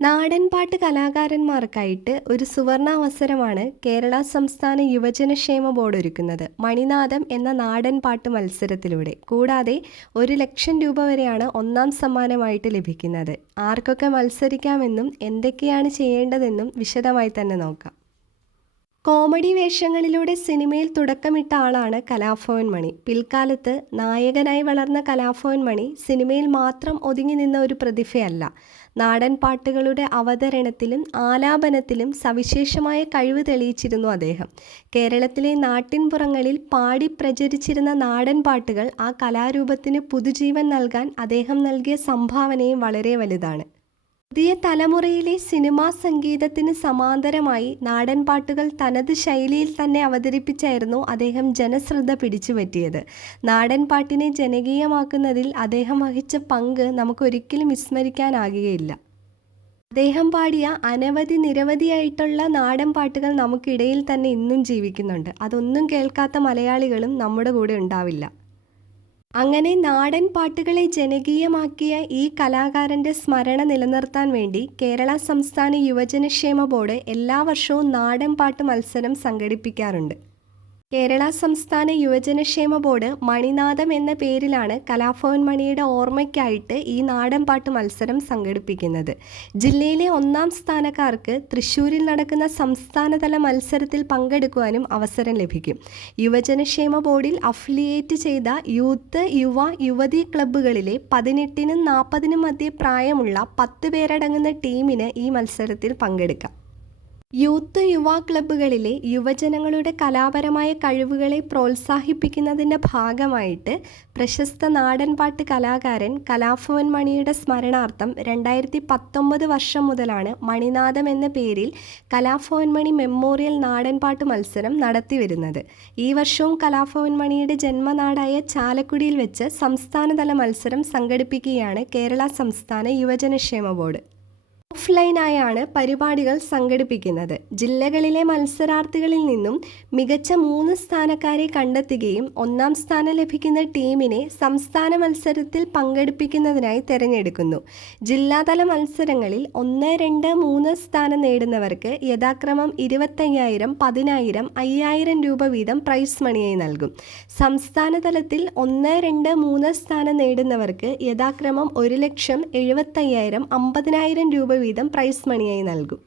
നാടൻപാട്ട് കലാകാരന്മാർക്കായിട്ട് ഒരു സുവർണാവസരമാണ് കേരള സംസ്ഥാന യുവജനക്ഷേമ ബോർഡ് ഒരുക്കുന്നത്. മണിനാദം എന്ന നാടൻപാട്ട് മത്സരത്തിലൂടെ. കൂടാതെ 1,00,000 രൂപ വരെയാണ് ഒന്നാം സമ്മാനമായിട്ട് ലഭിക്കുന്നത്. ആർക്കൊക്കെ മത്സരിക്കാമെന്നും എന്തൊക്കെയാണ് ചെയ്യേണ്ടതെന്നും വിശദമായി തന്നെ നോക്കാം. കോമഡി വേഷങ്ങളിലൂടെ സിനിമയിൽ തുടക്കമിട്ട ആളാണ് കലാഭവൻ മണി. പിൽക്കാലത്ത് നായകനായി വളർന്ന കലാഭവൻ മണി സിനിമയിൽ മാത്രം ഒതുങ്ങി നിന്ന ഒരു പ്രതിഭയല്ല. നാടൻ പാട്ടുകളുടെ അവതരണത്തിലും ആലാപനത്തിലും സവിശേഷമായ കഴിവ് തെളിയിച്ചിരുന്നു അദ്ദേഹം. കേരളത്തിലെ നാട്ടിൻപുറങ്ങളിൽ പാടി പ്രചരിച്ചിരുന്ന നാടൻ പാട്ടുകൾ ആ കലാരൂപത്തിന് പുതുജീവൻ നൽകാൻ അദ്ദേഹം നൽകിയ സംഭാവനയും വളരെ വലുതാണ്. പുതിയ തലമുറയിലെ സിനിമാ സംഗീതത്തിന് സമാന്തരമായി നാടൻ പാട്ടുകൾ തനത് ശൈലിയിൽ തന്നെ അവതരിപ്പിച്ചായിരുന്നു അദ്ദേഹം ജനശ്രദ്ധ പിടിച്ചുപറ്റിയത്. നാടൻ പാട്ടിനെ ജനകീയമാക്കുന്നതിൽ അദ്ദേഹം വഹിച്ച പങ്ക് നമുക്കൊരിക്കലും വിസ്മരിക്കാനാകുകയില്ല. അദ്ദേഹം പാടിയ നിരവധിയായിട്ടുള്ള നാടൻ പാട്ടുകൾ നമുക്കിടയിൽ തന്നെ ഇന്നും ജീവിക്കുന്നുണ്ട്. അതൊന്നും കേൾക്കാത്ത മലയാളികളും നമ്മുടെ കൂടെ ഉണ്ടാവില്ല. അങ്ങനെ നാടൻ പാട്ടുകളെ ജനകീയമാക്കിയ ഈ കലാകാരൻ്റെ സ്മരണ നിലനിർത്താൻ വേണ്ടി കേരള സംസ്ഥാന യുവജനക്ഷേമ ബോർഡ് എല്ലാ വർഷവും നാടൻ പാട്ട് മത്സരം സംഘടിപ്പിക്കാറുണ്ട്. കേരള സംസ്ഥാന യുവജനക്ഷേമ ബോർഡ് മണിനാദം എന്ന പേരിലാണ് കലാഭവൻ മണിയുടെ ഓർമ്മയ്ക്കായിട്ട് ഈ നാടൻപാട്ട് മത്സരം സംഘടിപ്പിക്കുന്നത്. ജില്ലയിലെ ഒന്നാം സ്ഥാനക്കാർക്ക് തൃശ്ശൂരിൽ നടക്കുന്ന സംസ്ഥാനതല മത്സരത്തിൽ പങ്കെടുക്കുവാനും അവസരം ലഭിക്കും. യുവജനക്ഷേമ ബോർഡിൽ അഫിലിയേറ്റ് ചെയ്ത യൂത്ത്, യുവതി ക്ലബ്ബുകളിലെ 18-നും 40-നും മധ്യേ പ്രായമുള്ള 10 പേരടങ്ങുന്ന ടീമിന് ഈ മത്സരത്തിൽ പങ്കെടുക്കാം. യൂത്ത്, ക്ലബ്ബുകളിലെ യുവജനങ്ങളുടെ കലാപരമായ കഴിവുകളെ പ്രോത്സാഹിപ്പിക്കുന്നതിൻ്റെ ഭാഗമായിട്ട് പ്രശസ്ത നാടൻപാട്ട് കലാകാരൻ കലാഭവൻ മണിയുടെ സ്മരണാർത്ഥം 2019 വർഷം മുതലാണ് മണിനാദം എന്ന പേരിൽ കലാഭവൻ മണി മെമ്മോറിയൽ നാടൻപാട്ട് മത്സരം നടത്തിവരുന്നത്. ഈ വർഷവും കലാഭവൻ മണിയുടെ ജന്മനാടായ ചാലക്കുടിയിൽ വെച്ച് സംസ്ഥാനതല മത്സരം സംഘടിപ്പിക്കുകയാണ് കേരള സംസ്ഥാന യുവജനക്ഷേമ ബോർഡ്. ഓഫ്ലൈനായാണ് പരിപാടികൾ സംഘടിപ്പിക്കുന്നത്. ജില്ലകളിലെ മത്സരാർത്ഥികളിൽ നിന്നും മികച്ച 3 സ്ഥാനക്കാരെ കണ്ടെത്തുകയും ഒന്നാം സ്ഥാനം ലഭിക്കുന്ന ടീമിനെ സംസ്ഥാന മത്സരത്തിൽ പങ്കെടുപ്പിക്കുന്നതിനായി തിരഞ്ഞെടുക്കുന്നു. ജില്ലാതല മത്സരങ്ങളിൽ 1, 2, 3 സ്ഥാനം നേടുന്നവർക്ക് യഥാക്രമം 25,000, 10,000, 5,000 രൂപ വീതം പ്രൈസ് മണിയായി നൽകും. സംസ്ഥാന തലത്തിൽ 1, 2, 3 സ്ഥാനം നേടുന്നവർക്ക് യഥാക്രമം 1,00,000, 75,000, 50,000 രൂപ വീതം പ്രൈസ് മണിയായി നൽകും.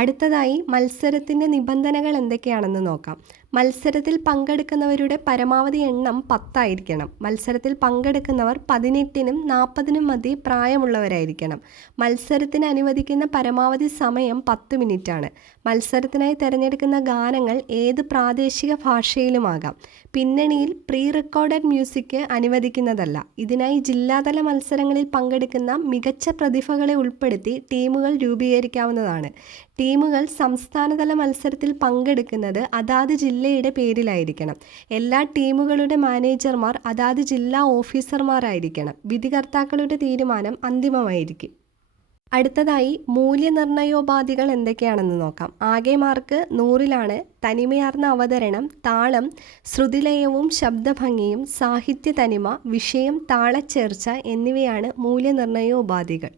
അടുത്തതായി മത്സരത്തിൻ്റെ നിബന്ധനകൾ എന്തൊക്കെയാണെന്ന് നോക്കാം. മത്സരത്തിൽ പങ്കെടുക്കുന്നവരുടെ പരമാവധി എണ്ണം 10 ആയിരിക്കണം. മത്സരത്തിൽ പങ്കെടുക്കുന്നവർ 18-നും 40-നും മധ്യേ പ്രായമുള്ളവരായിരിക്കണം. മത്സരത്തിന് അനുവദിക്കുന്ന പരമാവധി സമയം 10 മിനിറ്റാണ്. മത്സരത്തിനായി തിരഞ്ഞെടുക്കുന്ന ഗാനങ്ങൾ ഏത് പ്രാദേശിക ഭാഷയിലുമാകാം. പിന്നണിയിൽ പ്രീ റെക്കോർഡഡ് മ്യൂസിക് അനുവദിക്കുന്നതല്ല. ഇതിനായി ജില്ലാതല മത്സരങ്ങളിൽ പങ്കെടുക്കുന്ന മികച്ച പ്രതിഭകളെ ഉൾപ്പെടുത്തി ടീമുകൾ രൂപീകരിക്കാവുന്നതാണ്. ടീമുകൾ സംസ്ഥാനതല മത്സരത്തിൽ പങ്കെടുക്കുന്നത് അതാത് ജില്ലയുടെ പേരിലായിരിക്കണം. എല്ലാ ടീമുകളുടെ മാനേജർമാർ അതാത് ജില്ലാ ഓഫീസർമാരായിരിക്കണം. വിധികർത്താക്കളുടെ തീരുമാനം അന്തിമമായിരിക്കും. അടുത്തതായി മൂല്യനിർണ്ണയോപാധികൾ എന്തൊക്കെയാണെന്ന് നോക്കാം. ആകെ മാർക്ക് 100-ലാണ്. തനിമയാർന്ന അവതരണം, താളം, ശ്രുതിലയവും ശബ്ദഭംഗിയും, സാഹിത്യ തനിമ, വിഷയം, താളച്ചേർച്ച എന്നിവയാണ് മൂല്യനിർണ്ണയോപാധികൾ.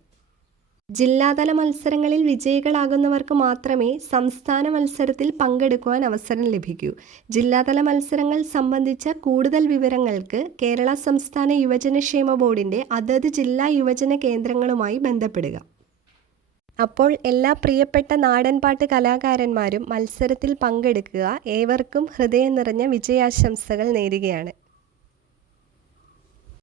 ജില്ലാതല മത്സരങ്ങളിൽ വിജയികളാകുന്നവർക്ക് മാത്രമേ സംസ്ഥാന മത്സരത്തിൽ പങ്കെടുക്കുവാൻ അവസരം ലഭിക്കൂ. ജില്ലാതല മത്സരങ്ങൾ സംബന്ധിച്ച കൂടുതൽ വിവരങ്ങൾക്ക് കേരള സംസ്ഥാന യുവജനക്ഷേമ ബോർഡിൻ്റെ അതത് ജില്ലാ യുവജന കേന്ദ്രങ്ങളുമായി ബന്ധപ്പെടുക. അപ്പോൾ എല്ലാ പ്രിയപ്പെട്ട നാടൻപാട്ട് കലാകാരന്മാരും മത്സരത്തിൽ പങ്കെടുക്കുക. ഏവർക്കും ഹൃദയം നിറഞ്ഞ വിജയാശംസകൾ നേരുകയാണ്.